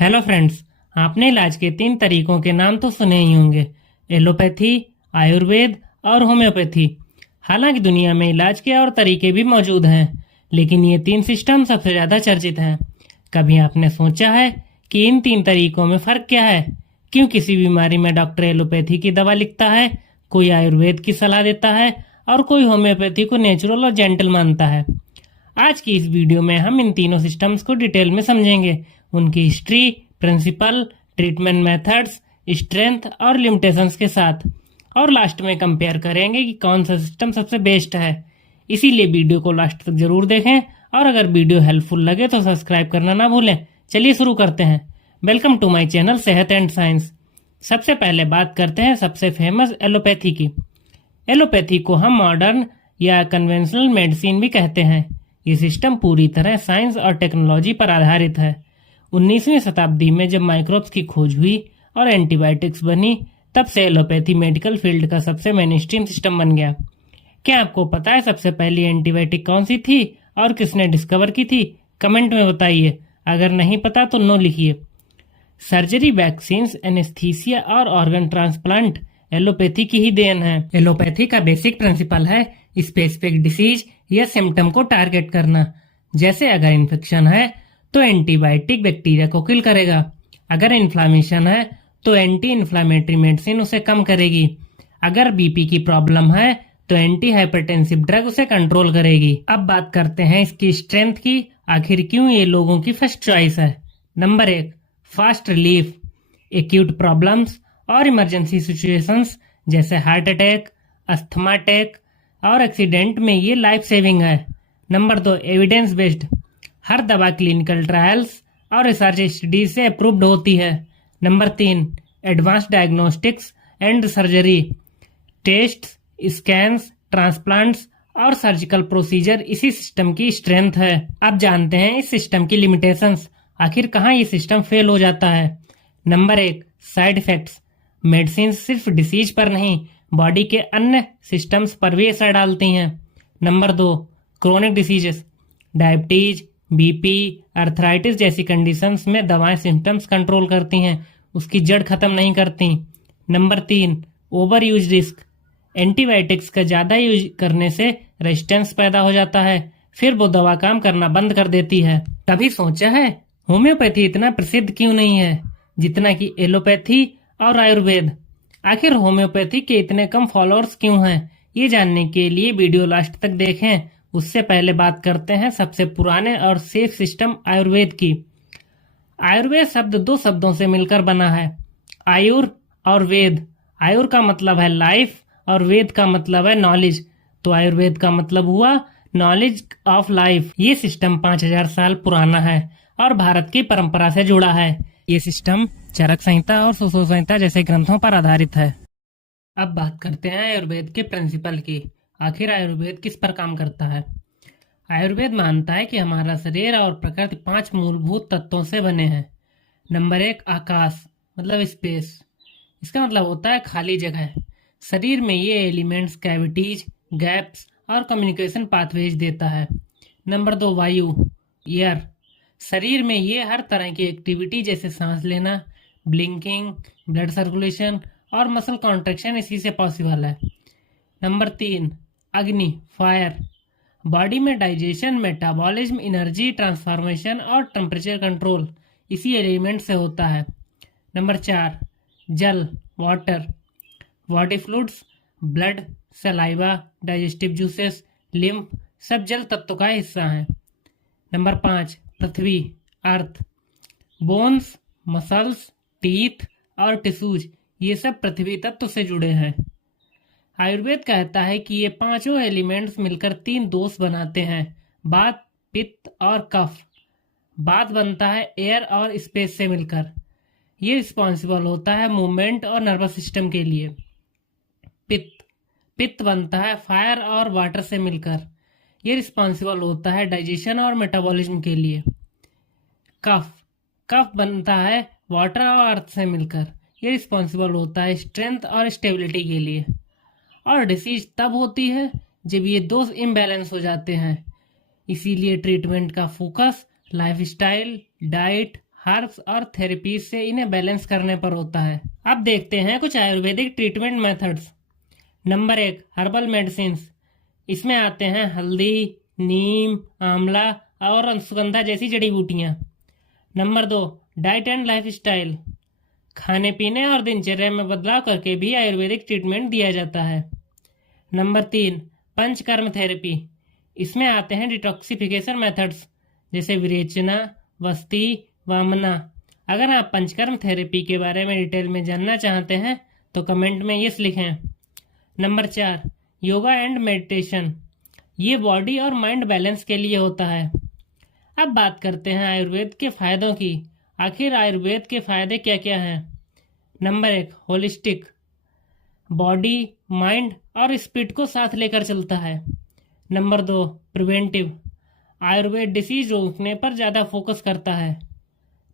Hello friends. आपने इलाज के 3 तरीकों के नाम तो सुने ही होंगे। एलोपैथी, आयुर्वेद और होम्योपैथी। हालांकि दुनिया में इलाज के और तरीके भी मौजूद हैं, लेकिन ये 3 सिस्टम सबसे ज़्यादा चर्चित हैं। कभी आपने सोचा है कि इन 3 तरीकों में फ़र्क क्या है? क्यों किसी बीमारी में डॉक्टर एलोपैथी की दवा लिखता है, कोई आयुर्वेद की सलाह देता है और कोई होम्योपैथी को नेचुरल और जेंटल मानता है? आज की इस वीडियो में हम इन तीनों सिस्टम्स को डिटेल में समझेंगे, उनकी history, principle, treatment methods, strength और लिमिटेशंस के साथ, और लास्ट में कंपेयर करेंगे कि कौन सा सिस्टम सबसे बेस्ट है। इसीलिए वीडियो को लास्ट तक जरूर देखें, और अगर वीडियो हेल्पफुल लगे तो सब्सक्राइब करना ना भूलें। चलिए शुरू करते हैं। वेलकम टू माय चैनल सेहत एंड साइंस। सबसे पहले बात करते हैं सबसे फेमस एलोपैथी की। एलोपैथी को हम मॉडर्न या कन्वेंशनल मेडिसिन भी कहते हैं। ये सिस्टम पूरी तरह साइंस और टेक्नोलॉजी पर आधारित है। 19वीं शताब्दी में जब माइक्रोब्स की खोज हुई और एंटीबायोटिक्स बनी, तब से एलोपैथी मेडिकल फील्ड का सबसे मेनस्ट्रीम सिस्टम बन गया। क्या आपको पता है सबसे पहली एंटीबायोटिक कौन सी थी और किसने डिस्कवर की थी? कमेंट में बताइए। अगर नहीं पता तो नो लिखिए। सर्जरी, वैक्सीन्स, एनेस्थीसिया और ऑर्गन ट्रांसप्लांट एलोपैथी की ही देन है। एलोपैथी का बेसिक प्रिंसिपल है स्पेसिफिक डिसीज या सिम्टम को टारगेट करना। जैसे अगर इन्फेक्शन है तो एंटीबायोटिक बैक्टीरिया को किल करेगा। अगर इन्फ्लामेशन है तो एंटी इन्फ्लामेटरी मेडिसिन उसे कम करेगी। अगर बीपी की प्रॉब्लम है तो एंटी हाइपरटेंसिव ड्रग उसे कंट्रोल करेगी। अब बात करते हैं इसकी स्ट्रेंथ की। आखिर क्यों ये लोगों की फर्स्ट चॉइस है? Number 1, fast relief. Acute problems और इमरजेंसी सिचुएशंस जैसे हार्ट अटैक, अस्थमा अटैक और एक्सीडेंट में ये लाइफ सेविंग है। Number 2, evidence based. हर दवा क्लिनिकल ट्रायल्स और रिसर्च स्टडीज से अप्रूव्ड होती है। Number 3, advance diagnostics and surgery. Test, scans, transplants और सर्जिकल प्रोसीजर इसी सिस्टम की स्ट्रेंथ है। अब जानते हैं इस सिस्टम की लिमिटेशंस। आखिर कहाँ ये सिस्टम फेल हो जाता है? Number 1, side effects. मेडिसिन सिर्फ डिसीज पर नहीं, बॉडी के अन्य सिस्टम्स पर भी असर डालती हैं। Number 2, chronic diseases. Diabetes, BP, arthritis जैसी कंडीशंस में दवाएं सिम्टम्स कंट्रोल करती हैं, उसकी जड़ खत्म नहीं करती। Number 3, over use risk. Antibiotics का ज़्यादा यूज करने से रेजिस्टेंस पैदा हो जाता है, फिर वो दवा काम करना बंद कर देती है। कभी सोचा है होम्योपैथी इतना प्रसिद्ध क्यों नहीं है जितना कि एलोपैथी और आयुर्वेद? आखिर होम्योपैथी के इतने कम फॉलोअर्स क्यों हैं? ये जानने के लिए वीडियो लास्ट तक देखें। उससे पहले बात करते हैं सबसे पुराने और सेफ सिस्टम आयुर्वेद की। आयुर्वेद शब्द 2 शब्दों से मिलकर बना है, आयुर और वेद। आयुर का मतलब है लाइफ और वेद का मतलब है नॉलेज, तो आयुर्वेद का मतलब हुआ नॉलेज ऑफ लाइफ। ये सिस्टम 5000 साल पुराना है और भारत की परंपरा से जुड़ा है। ये सिस्टम चरक संहिता और सुश्रुत संहिता जैसे ग्रंथों पर आधारित है। अब बात करते हैं आयुर्वेद के प्रिंसिपल की। आखिर आयुर्वेद किस पर काम करता है? आयुर्वेद मानता है कि हमारा शरीर और प्रकृति 5 मूलभूत तत्वों से बने हैं। नंबर 1, आकाश मतलब स्पेस। इसका मतलब होता है खाली जगह। शरीर में ये एलिमेंट्स कैविटीज, गैप्स और कम्युनिकेशन पाथवेज देता है। नंबर 2, वायु एयर। शरीर में ये हर तरह की एक्टिविटी जैसे सांस लेना, ब्लिंकिंग, ब्लड सर्कुलेशन और मसल कॉन्ट्रैक्शन इसी से पॉसिबल है। नंबर 3, अग्नि फायर। बॉडी में डाइजेशन, मेटाबॉलिज्म, एनर्जी ट्रांसफॉर्मेशन और टेम्परेचर कंट्रोल इसी एलिमेंट से होता है। नंबर 4, जल water. Body fluids, blood, saliva, digestive juices, lymph सब जल तत्व का हिस्सा हैं। नंबर 5, पृथ्वी अर्थ। बोन्स, मसल्स, टीथ और टिश्यूज ये सब पृथ्वी तत्व से जुड़े हैं। आयुर्वेद कहता है कि ये 5 एलिमेंट्स मिलकर 3 दोष बनाते हैं, वात, पित्त और कफ। वात बनता है एयर और स्पेस से मिलकर, ये रिस्पॉन्सिबल होता है मूवमेंट और नर्वस सिस्टम के लिए। पित्त पित्त बनता है फायर और वाटर से मिलकर, ये रिस्पॉन्सिबल होता है डाइजेशन और मेटाबॉलिज्म के लिए। कफ कफ बनता है वाटर और अर्थ से मिलकर, ये रिस्पॉन्सिबल होता है स्ट्रेंथ और स्टेबिलिटी के लिए। और डिसीज तब होती है जब ये दोष इम्बैलेंस हो जाते हैं। इसीलिए ट्रीटमेंट का फोकस लाइफस्टाइल, डाइट, हर्ब्स और थेरेपीज से इन्हें बैलेंस करने पर होता है। अब देखते हैं कुछ Ayurvedic treatment methods. Number 1, herbal medicines. इसमें आते हैं हल्दी, नीम, आंवला और अश्वगंधा जैसी जड़ी बूटियां। Number 2, diet and lifestyle. खाने पीने और दिनचर्या में बदलाव करके भी आयुर्वेदिक ट्रीटमेंट दिया जाता है। Number 3, panchakarma therapy. इसमें आते हैं डिटॉक्सिफिकेशन मेथड्स जैसे विरेचना, वस्ती, वामना। अगर आप पंचकर्म थेरेपी के बारे में डिटेल में जानना चाहते हैं तो कमेंट में यस लिखें। Number 4, yoga and meditation. ये बॉडी और माइंड बैलेंस के लिए होता है। अब बात करते हैं आयुर्वेद के फायदों की। आखिर आयुर्वेद के फायदे क्या क्या हैं? Number 1, holistic. बॉडी, माइंड और स्पिरिट को साथ लेकर चलता है। Number 2, preventive. आयुर्वेद डिसीज रोकने पर ज़्यादा फोकस करता है।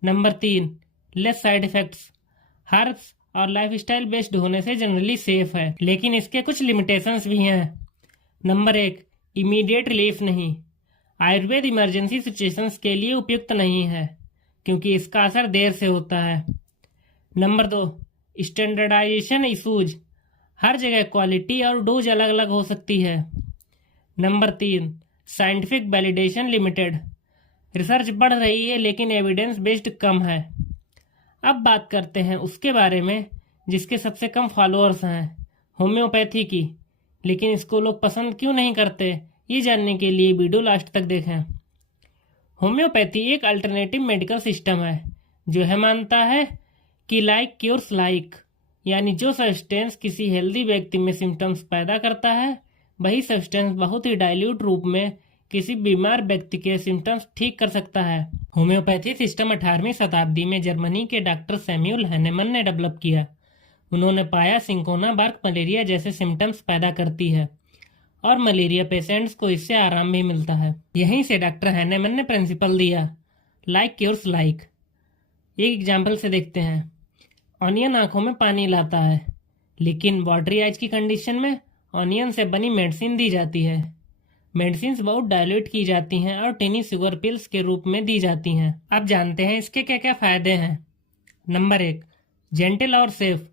Number 3, less side effects. Herbs और लाइफस्टाइल बेस्ड होने से जनरली सेफ है, लेकिन इसके कुछ लिमिटेशंस भी हैं। नंबर 1, इमीडिएट रिलीफ नहीं। आयुर्वेद इमरजेंसी सिचुएशंस के लिए उपयुक्त नहीं है क्योंकि इसका असर देर से होता है। Number 2, standardisation issues. हर जगह क्वालिटी और डोज अलग अलग हो सकती है। Number 3, scientific validation limited. Research बढ़ रही है लेकिन एविडेंस बेस्ड कम है। अब बात करते हैं उसके बारे में जिसके सबसे कम फॉलोअर्स हैं, होम्योपैथी की। लेकिन इसको लोग पसंद क्यों नहीं करते, ये जानने के लिए वीडियो लास्ट तक देखें। होम्योपैथी एक अल्टरनेटिव मेडिकल सिस्टम है जो यह मानता है कि लाइक क्योर्स लाइक, यानी जो सब्सटेंस किसी हेल्दी व्यक्ति में सिम्टम्स पैदा करता है वही सब्सटेंस बहुत ही डाइल्यूट रूप में किसी बीमार व्यक्ति के सिम्टम्स ठीक कर सकता है। होम्योपैथी सिस्टम 18वीं शताब्दी में जर्मनी के डॉक्टर सैम्यूल हैनेमन ने डेवलप किया। उन्होंने पाया सिंकोना बार्क मलेरिया जैसे सिम्टम्स पैदा करती है और मलेरिया पेशेंट्स को इससे आराम भी मिलता है। यहीं से डॉक्टर हैनेमन ने प्रिंसिपल दिया, लाइक क्योर्स लाइक। एक एग्जाम्पल से देखते हैं। ऑनियन आंखों में पानी लाता है, लेकिन वाटरी आइज की कंडीशन में ऑनियन से बनी मेडिसिन दी जाती है। मेडिसिन बहुत डायल्यूट की जाती हैं और टिनी शुगर पिल्स के रूप में दी जाती हैं। अब जानते हैं इसके क्या क्या फायदे हैं। नंबर 1, जेंटल और सेफ।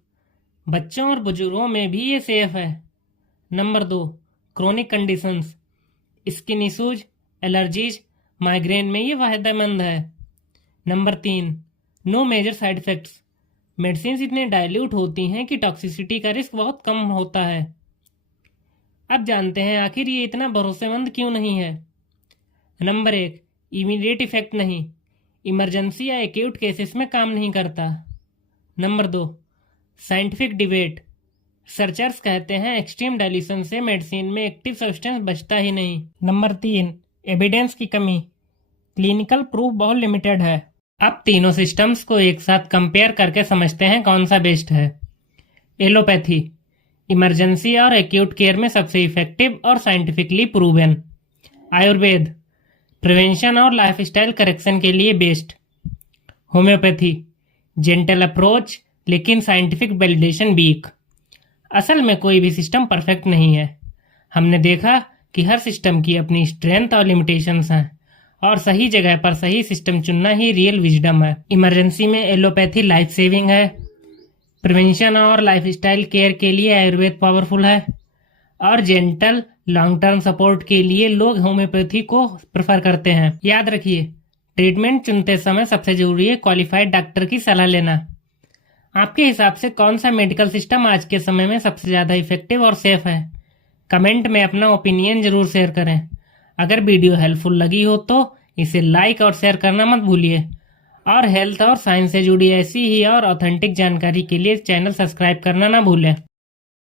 बच्चों और बुजुर्गों में भी ये सेफ है। Number 2, chronic conditions. Skin issues, allergies, migraine में ये फायदेमंद है। Number 3, no major side effects. Medicine इतने डाइल्यूट होती हैं कि टॉक्सिसिटी का रिस्क बहुत कम होता है। अब जानते हैं आखिर ये इतना भरोसेमंद क्यों नहीं है। नंबर 1, इमीडिएट इफेक्ट नहीं। इमरजेंसी या एक्यूट केसेस में काम नहीं करता। Number 2, scientific debate. रिसर्चर्स कहते हैं एक्सट्रीम डाइल्यूशन से मेडिसिन में एक्टिव सब्सटेंस बचता ही नहीं। नंबर 3, एविडेंस की कमी। क्लिनिकल प्रूफ बहुत लिमिटेड है। अब तीनों सिस्टम्स को एक साथ कंपेयर करके समझते हैं कौन सा बेस्ट है। एलोपैथी इमरजेंसी और एक्यूट केयर में सबसे इफेक्टिव और साइंटिफिकली प्रूवन। आयुर्वेद प्रिवेंशन और लाइफस्टाइल करेक्शन के लिए बेस्ट। होम्योपैथी जेंटल अप्रोच लेकिन साइंटिफिक वैलिडेशन वीक। असल में कोई भी सिस्टम परफेक्ट नहीं है। हमने देखा कि हर सिस्टम की अपनी स्ट्रेंथ और लिमिटेशंस हैं और सही जगह पर सही सिस्टम चुनना ही रियल विजडम है। इमरजेंसी में एलोपैथी लाइफ सेविंग है। प्रिवेंशन और लाइफस्टाइल केयर के लिए आयुर्वेद पावरफुल है और जेंटल लॉन्ग टर्म सपोर्ट के लिए लोग होम्योपैथी को प्रेफर करते हैं। याद रखिए, ट्रीटमेंट चुनते समय सबसे जरूरी है क्वालिफाइड डॉक्टर की सलाह लेना। आपके हिसाब से कौन सा मेडिकल सिस्टम आज के समय में सबसे ज़्यादा इफेक्टिव और सेफ है? कमेंट में अपना ओपिनियन जरूर शेयर करें। अगर वीडियो हेल्पफुल लगी हो तो इसे लाइक और शेयर करना मत भूलिए और हेल्थ और साइंस से जुड़ी ऐसी ही और ऑथेंटिक जानकारी के लिए चैनल सब्सक्राइब करना ना भूलें।